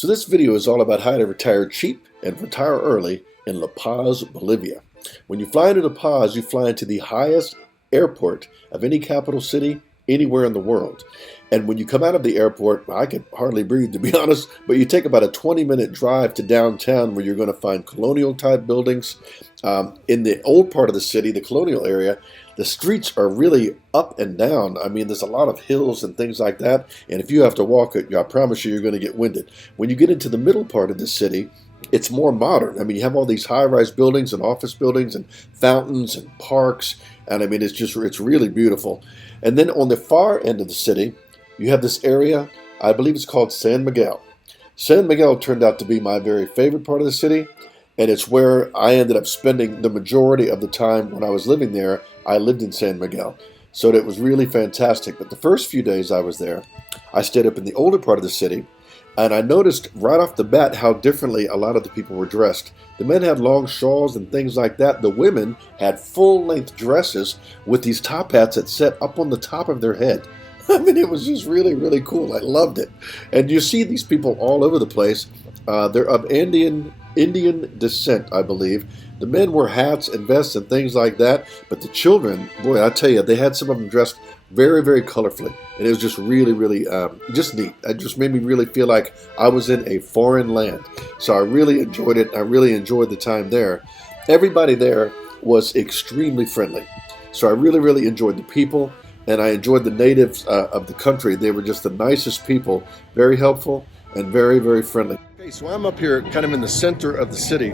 So this video is all about how to retire cheap and retire early in La Paz, Bolivia. When you fly into La Paz, you fly into the highest airport of any capital city anywhere in the world. And when you come out of the airport, I could hardly breathe, to be honest, but you take about a 20-minute drive to downtown where you're going to find colonial type buildings. In the old part of the city, the colonial area, the streets are really up and down. I mean, there's a lot of hills and things like that. And if you have to walk it, I promise you're going to get winded. When you get into the middle part of the city, it's more modern. I mean, you have all these high-rise buildings and office buildings and fountains and parks. And I mean, it's really beautiful. And then on the far end of the city, you have this area, I believe it's called San Miguel. San Miguel turned out to be my very favorite part of the city. And it's where I ended up spending the majority of the time when I was living there. I lived in San Miguel. So it was really fantastic. But the first few days I was there, I stayed up in the older part of the city. And I noticed right off the bat how differently a lot of the people were dressed. The men had long shawls and things like that. The women had full-length dresses with these top hats that sat up on the top of their head. I mean, it was just really, really cool. I loved it. And you see these people all over the place. They're of Indian descent, I believe. The men wore hats and vests and things like that. But the children, boy, I tell you, they had some of them dressed very, very colorfully. And it was just really, really just neat. It just made me really feel like I was in a foreign land. So I really enjoyed it. I really enjoyed the time there. Everybody there was extremely friendly. So I really, really enjoyed the people. And I enjoyed the natives of the country. They were just the nicest people, very helpful and very, very friendly. Okay, so I'm up here kind of in the center of the city.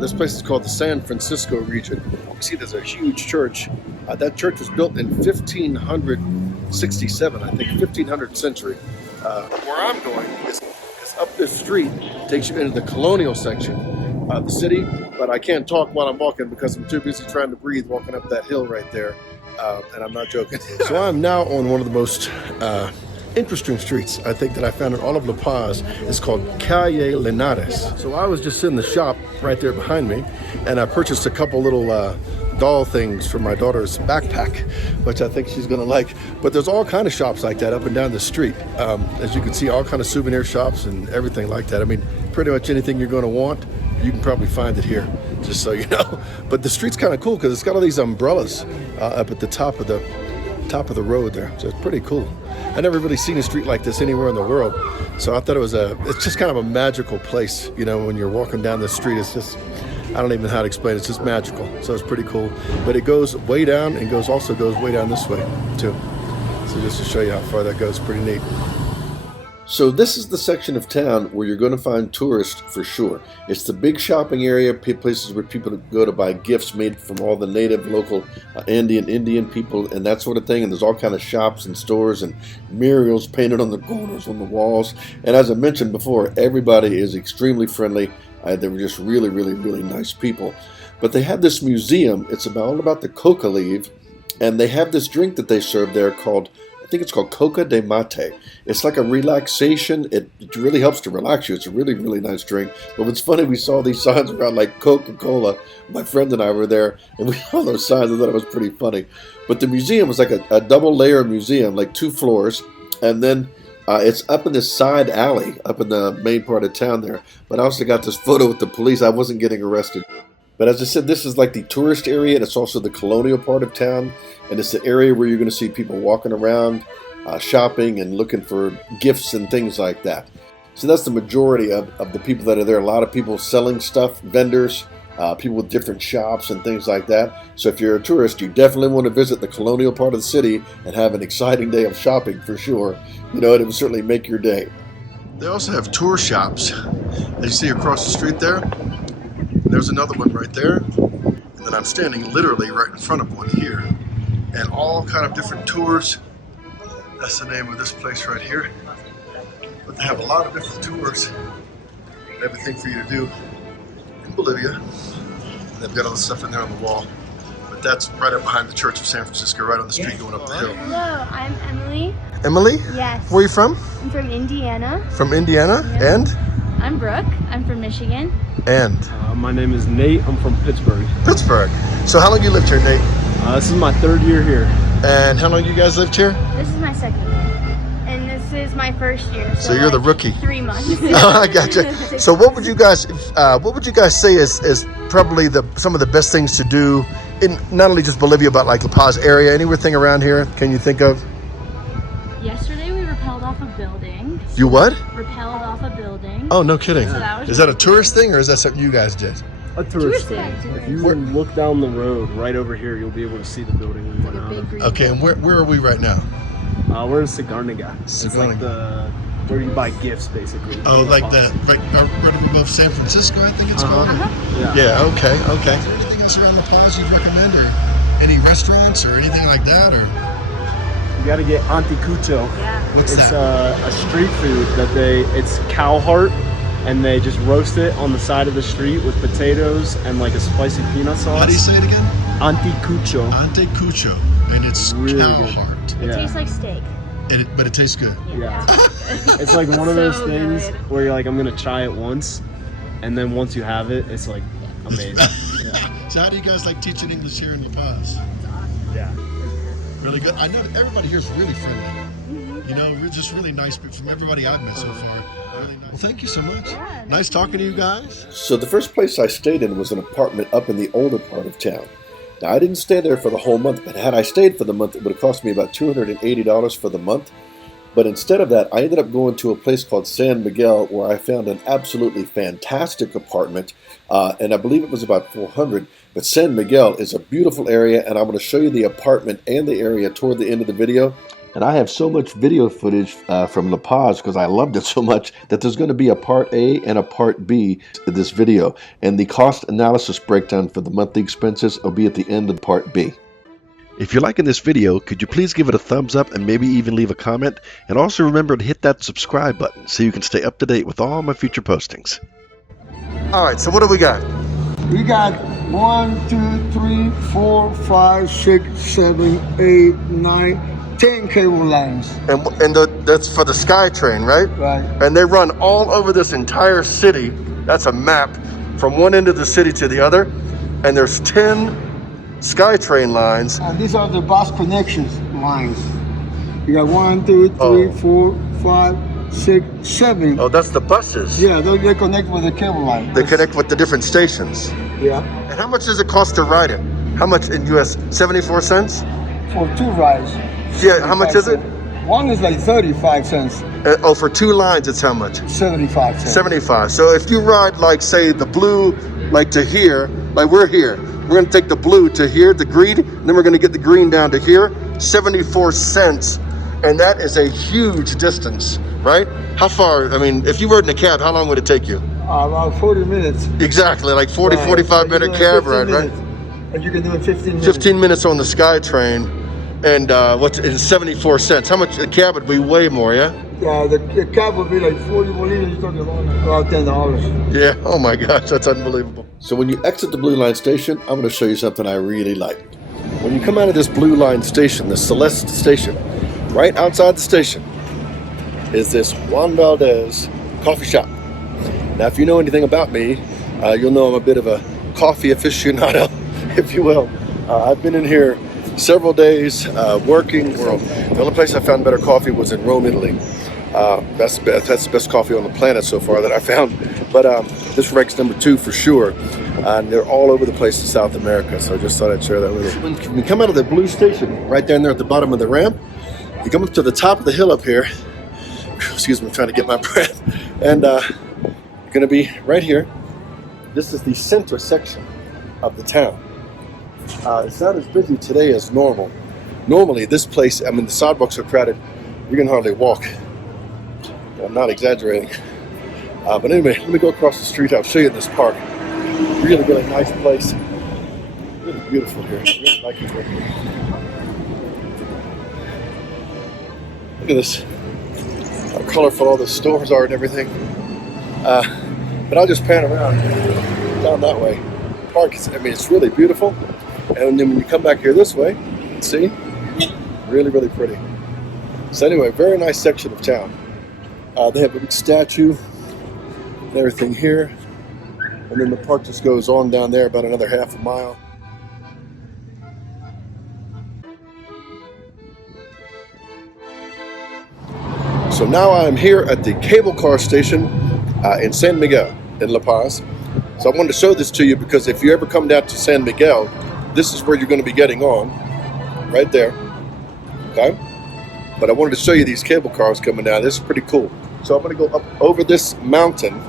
This place is called the San Francisco region. You see there's a huge church. That church was built in 1567, I think, 1500th century. Where I'm going is up this street, takes you into the colonial section of the city, but I can't talk while I'm walking because I'm too busy trying to breathe walking up that hill right there. And I'm not joking. So I'm now on one of the most interesting streets, I think, that I found in all of La Paz. It's called Calle Linares. So I was just in the shop right there behind me, and I purchased a couple little doll things for my daughter's backpack, which I think she's gonna like. But there's all kind of shops like that up and down the street. As you can see, all kind of souvenir shops and everything like that. I mean, pretty much anything you're gonna want, you can probably find it here, just so you know. But the street's kind of cool because it's got all these umbrellas up at the top of the road there. So it's pretty cool. I never really seen a street like this anywhere in the world. So I thought it's just kind of a magical place. You know, when you're walking down the street, it's just, I don't even know how to explain it. It's just magical. So it's pretty cool. But it goes way down and also goes way down this way too. So just to show you how far that goes, pretty neat. So this is the section of town where you're going to find tourists for sure. It's the big shopping area, places where people go to buy gifts made from all the native local Indian people and that sort of thing. And there's all kind of shops and stores and murals painted on the corners, on the walls. And as I mentioned before, everybody is extremely friendly. They were just really, really, really nice people. But they have this museum. It's all about the coca leaf. And they have this drink that they serve there called, I think it's called Coca de Mate. It's like a relaxation. It really helps to relax you. It's a really, really nice drink. But what's funny, we saw these signs around like Coca-Cola. My friend and I were there, and we saw those signs. I thought it was pretty funny. But the museum was like a double-layer museum, like 2 floors. And then it's up in this side alley, up in the main part of town there. But I also got this photo with the police. I wasn't getting arrested. But as I said, this is like the tourist area, and it's also the colonial part of town. And it's the area where you're going to see people walking around, shopping and looking for gifts and things like that. So that's the majority of the people that are there. A lot of people selling stuff, vendors, people with different shops and things like that. So if you're a tourist, you definitely want to visit the colonial part of the city and have an exciting day of shopping for sure. You know, it will certainly make your day. They also have tour shops. As you see across the street there, there's another one right there. And then I'm standing literally right in front of one here. And all kind of different tours. That's the name of this place right here. But they have a lot of different tours and everything for you to do in Bolivia. And they've got all the stuff in there on the wall. But that's right up behind the Church of San Francisco, right on the street going up the hill. Hello, I'm Emily. Emily? Yes. Where are you from? I'm from Indiana. From Indiana? Yeah. And? I'm Brooke. I'm from Michigan. And? My name is Nate. I'm from Pittsburgh. Pittsburgh. So how long you lived here, Nate? This is my 3rd year here. And how long you guys lived here? This is my 2nd year. and this is my first year. So you're the rookie. 3 months. I gotcha. So what would you guys say is probably some of the best things to do in not only just Bolivia but like La Paz area, anything around here? Can you think of? Yesterday we rappelled off a building. You what? Rappelled off a building. Oh, no kidding. So that was Is that a tourist thing or is that something you guys did? A tourist thing. activity. If you look down the road right over here, you'll be able to see the building we went out of. Okay, and where are we right now? We're in Cigarniga. It's like where you buy gifts, basically. Oh, like that, right above San Francisco, I think it's called? Yeah. Yeah, okay. Is there anything else around La Paz you'd recommend, or any restaurants or anything like that, or? You gotta get anticucho. What's It's that? a street food it's cow heart, and they just roast it on the side of the street with potatoes and like a spicy peanut sauce. How do you say it again? Anticucho. Antecucho, and it's Really cow good. heart, It Yeah. tastes like steak. but it tastes good. Yeah. It's like one of those So things good. where you're like, I'm gonna try it once, and then once you have it, it's like amazing. Yeah. So how do you guys like teaching English here in La Paz? Yeah. Really good. I know everybody here is really friendly. You know, we're just really nice people from everybody I've met so far. Really nice. Well, thank you so much. Nice talking to you guys. So the first place I stayed in was an apartment up in the older part of town. Now, I didn't stay there for the whole month, but had I stayed for the month, it would have cost me about $280 for the month. But instead of that, I ended up going to a place called San Miguel, where I found an absolutely fantastic apartment, and I believe it was about $400. But San Miguel is a beautiful area, and I'm going to show you the apartment and the area toward the end of the video. And I have so much video footage from La Paz because I loved it so much that there's going to be a part A and a part B to this video. And the cost analysis breakdown for the monthly expenses will be at the end of part B. If you're liking this video, could you please give it a thumbs up and maybe even leave a comment? And also remember to hit that subscribe button so you can stay up to date with all my future postings. All right, so what do we got? We got 1, 2, 3, 4, 5, 6, 7, 8, 9, 10 cable lines. And that's for the SkyTrain, right? Right. And they run all over this entire city. That's a map from one end of the city to the other. And there's 10 SkyTrain lines. And these are the bus connections lines. You got 1, 2, 3, 4, 5, 6, 7. Oh, that's the buses. Yeah, they connect with the cable line. They connect with the different stations. Yeah. And how much does it cost to ride it? How much in US? 74 cents? For 2 rides. Yeah, how much is it? One is like 35 cents. For 2 lines, it's how much? 75 cents. 75. So if you ride, like, say, the blue, like to here, like we're here, we're going to take the blue to here, the green, and then we're going to get the green down to here, 74 cents. And that is a huge distance, right? How far, I mean, if you rode in a cab, how long would it take you? About 40 minutes. Exactly, like 40, Right. 45 minute cab 15 ride, right? minutes. And you can do it 15 minutes. 15 minutes on the SkyTrain, and what's in 74 cents? How much? The cab would be way more, yeah? Yeah, the cab would be like 40 bolivians. You're talking about $10. Yeah, oh my gosh, that's unbelievable. So when you exit the Blue Line station, I'm going to show you something I really like. When you come out of this Blue Line station, the Celeste station, right outside the station is this Juan Valdez coffee shop. Now, if you know anything about me, you'll know I'm a bit of a coffee aficionado, if you will. I've been in here several days working. The only place I found better coffee was in Rome, Italy. That's the best coffee on the planet so far that I found. But this ranks number 2 for sure. And they're all over the place in South America, so I just thought I'd share that with you. When you come out of the blue station, right down there at the bottom of the ramp, you come up to the top of the hill up here. Excuse me, I'm trying to get my breath. And you're going to be right here. This is the center section of the town. It's not as busy today as normal. Normally, this place, I mean, the sidewalks are crowded. You can hardly walk. I'm not exaggerating. But anyway, let me go across the street. I'll show you this park. Really, really nice place. Really beautiful here. Really like it here. Look at this. How colorful all the stores are and everything. But I'll just pan around down that way. The park is, I mean, it's really beautiful. And then when you come back here this way, you can see, really, really pretty. So anyway, very nice section of town. They have a big statue and everything here. And then the park just goes on down there about another half a mile. So now I'm here at the cable car station in San Miguel in La Paz. So I wanted to show this to you because if you ever come down to San Miguel, this is where you're going to be getting on, right there, okay? But I wanted to show you these cable cars coming down. This is pretty cool. So I'm going to go up over this mountain.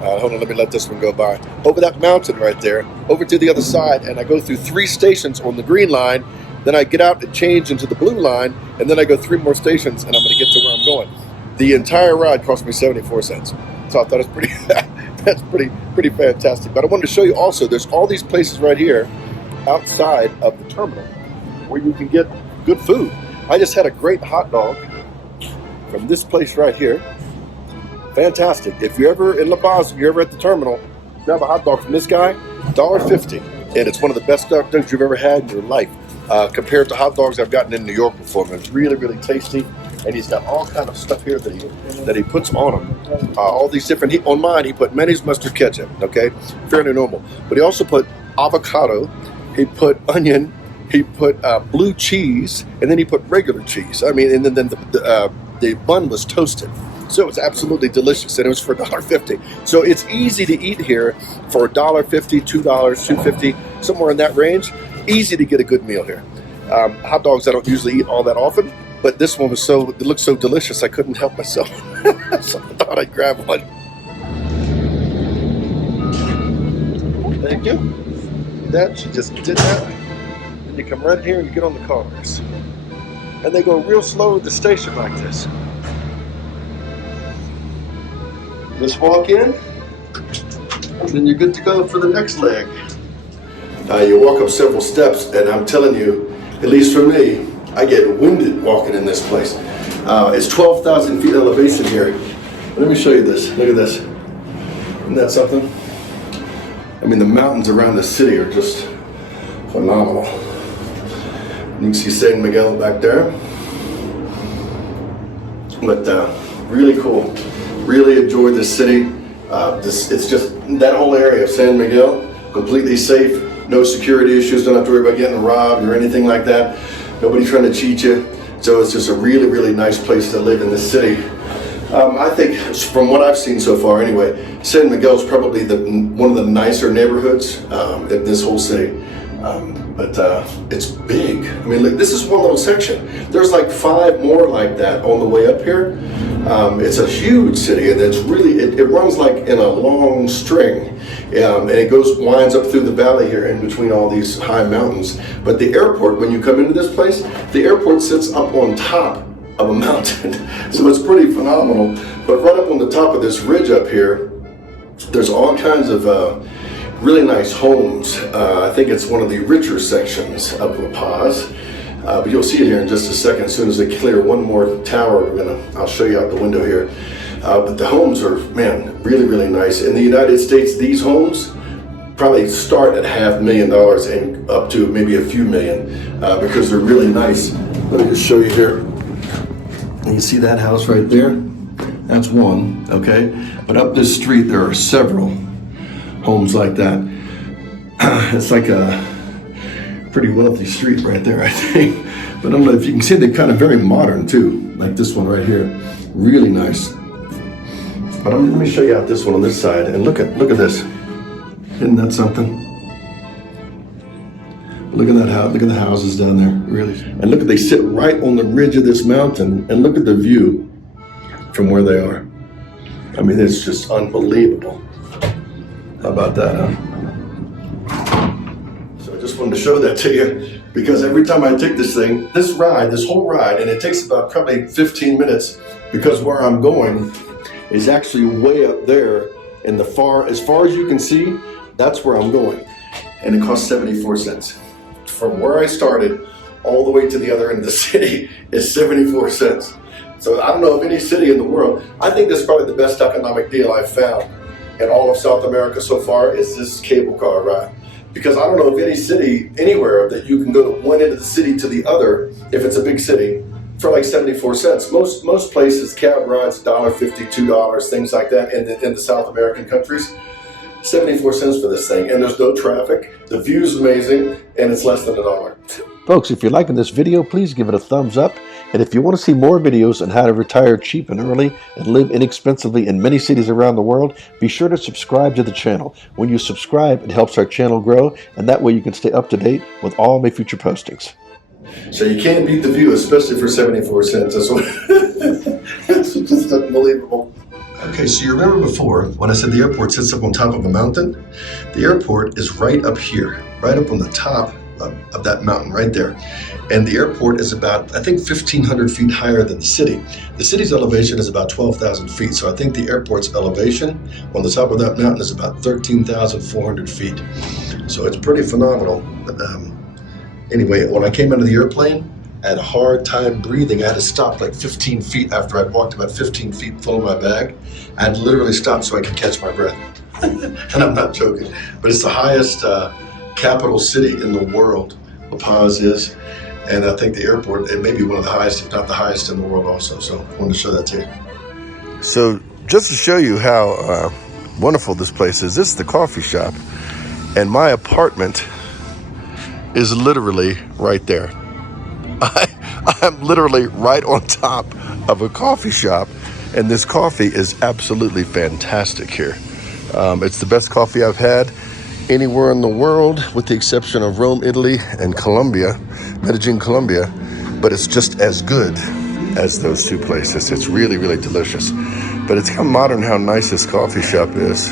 Hold on, let me let this one go by. Over that mountain right there, over to the other side, and I go through 3 stations on the green line. Then I get out and change into the blue line, and then I go 3 more stations, and I'm going to get to where I'm going. The entire ride cost me 74 cents. So I thought it's pretty, that's pretty fantastic. But I wanted to show you also, there's all these places right here outside of the terminal where you can get good food. I just had a great hot dog from this place right here. Fantastic. If you're ever in La Paz, if you're ever at the terminal, grab a hot dog from this guy, $1.50. And it's one of the best hot dogs you've ever had in your life. Compared to hot dogs I've gotten in New York before. It's really, really tasty. And he's got all kind of stuff here that he puts on them. All these different, on mine he put mayonnaise, mustard, ketchup, okay? Fairly normal. But he also put avocado, he put onion, he put blue cheese, and then he put regular cheese. I mean, and then the bun was toasted. So it was absolutely delicious, and it was for $1.50. So it's easy to eat here for $1.50, $2, $2.50, somewhere in that range. Easy to get a good meal here. Hot dogs I don't usually eat all that often, but this one was it looked so delicious I couldn't help myself. So I thought I'd grab one. Thank you. That she just did that. And you come right here and you get on the cars. And they go real slow at the station like this. Just walk in, and then you're good to go for the next leg. You walk up several steps, and I'm telling you, at least for me, I get winded walking in this place. It's 12,000 feet elevation here. Let me show you this. Look at this. Isn't that something? I mean, the mountains around the city are just phenomenal. You can see San Miguel back there. But really cool. Really enjoyed this city. It's just that whole area of San Miguel, completely safe, no security issues, don't have to worry about getting robbed or anything like that. Nobody trying to cheat you. So it's just a really, really nice place to live in this city. I think from what I've seen so far anyway, San Miguel is probably one of the nicer neighborhoods in this whole city. But it's big. I mean, look, this is one little section. There's like 5 more like that on the way up here. It's a huge city, and it's really, it runs like in a long string. And it winds up through the valley here in between all these high mountains. But the airport, when you come into this place, the airport sits up on top of a mountain. So it's pretty phenomenal. But right up on the top of this ridge up here, there's all kinds of really nice homes. I think it's one of the richer sections of La Paz. But you'll see it here in just a second. As soon as they clear one more tower, I'll show you out the window here. But the homes are, man, really, really nice. In the United States, these homes probably start at $500,000 and up to maybe a few million because they're really nice. Let me just show you here. You see that house right there? That's one, okay? But up this street, there are several homes like that. It's like a pretty wealthy street right there, I think. But I don't know if you can see, they're kind of very modern too, like this one right here. Really nice. But let me show you out this one on this side, and look at this. Isn't that something? Look at that house. Look at the houses down there. Really, and look at, they sit right on the ridge of this mountain, and look at the view from where they are. I mean, it's just unbelievable. How about that, huh? So I just wanted to show that to you, because every time I take this thing, this whole ride, and it takes about probably 15 minutes, because where I'm going is actually way up there in as far as you can see, that's where I'm going. And it costs 74 cents. From where I started all the way to the other end of the city is 74 cents. So I don't know of any city in the world. I think this is probably the best economic deal I've found in all of South America so far, is this cable car ride. Because I don't know of any city anywhere that you can go to one end of the city to the other, if it's a big city, for like 74 cents. Most places, cab rides, $1.50, $2, things like that in the South American countries. 74 cents for this thing, and there's no traffic. The view's amazing, and it's less than $1. Folks, if you're liking this video, please give it a thumbs up And if you want to see more videos on how to retire cheap and early and live inexpensively in many cities around the world, be sure to subscribe to the channel. When you subscribe, it helps our channel grow, and that way you can stay up to date with all my future postings. So you can't beat the view, especially for 74 cents. That's what, it's just unbelievable. Okay, so you remember before when I said the airport sits up on top of a mountain? The airport is right up here, right up on the top of that mountain right there. And the airport is about, I think, 1,500 feet higher than the city. The city's elevation is about 12,000 feet. So I think the airport's elevation on the top of that mountain is about 13,400 feet. So it's pretty phenomenal. But, anyway, when I came into the airplane, I had a hard time breathing. I had to stop like 15 feet after I'd walked about 15 feet full of my bag. I had to literally stop so I could catch my breath. And I'm not joking. But it's the highest capital city in the world, La Paz is. And I think the airport, it may be one of the highest, if not the highest in the world also. So I wanted to show that to you. So just to show you how wonderful this place is, this is the coffee shop. And my apartment is literally right there. I'm literally right on top of a coffee shop, and this coffee is absolutely fantastic here. It's the best coffee I've had anywhere in the world, with the exception of Rome, Italy, and Colombia, Medellin, Colombia, but it's just as good as those two places. It's really, really delicious. But it's kind of modern how nice this coffee shop is.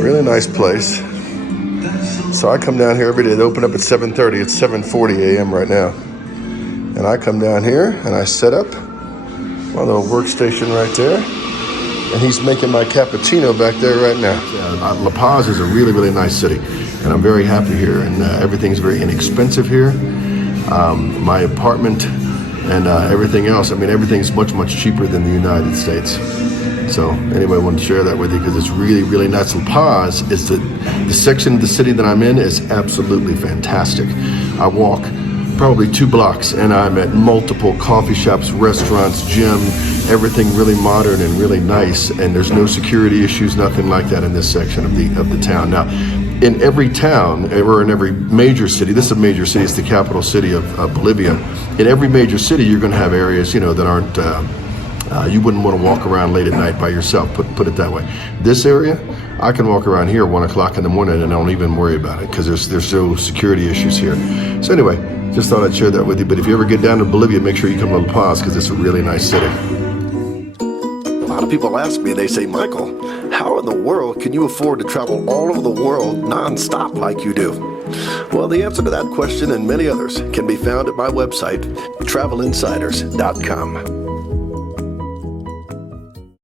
Really nice place. So I come down here every day. They open up at 7:30. It's 7:40 a.m. right now. And I come down here and I set up my little workstation right there. And he's making my cappuccino back there right now. La Paz is a really, really nice city. And I'm very happy here. And everything's very inexpensive here. My apartment and everything else. I mean, everything's much, much cheaper than the United States. So anyway, I wanted to share that with you because it's really, really nice. La Paz is the section of the city that I'm in is absolutely fantastic. I walk probably 2 blocks and I'm at multiple coffee shops, restaurants, gym, everything really modern and really nice. And there's no security issues, nothing like that in this section of the town. Now, in every town or in every major city, this is a major city, it's the capital city of Bolivia. In every major city, you're going to have areas, that aren't. You wouldn't want to walk around late at night by yourself, put it that way. This area, I can walk around here at 1 o'clock in the morning and I don't even worry about it because there's no security issues here. So anyway, just thought I'd share that with you. But if you ever get down to Bolivia, make sure you come to La Paz because it's a really nice city. A lot of people ask me, they say, Michael, how in the world can you afford to travel all over the world nonstop like you do? Well, the answer to that question and many others can be found at my website, travelinsiders.com.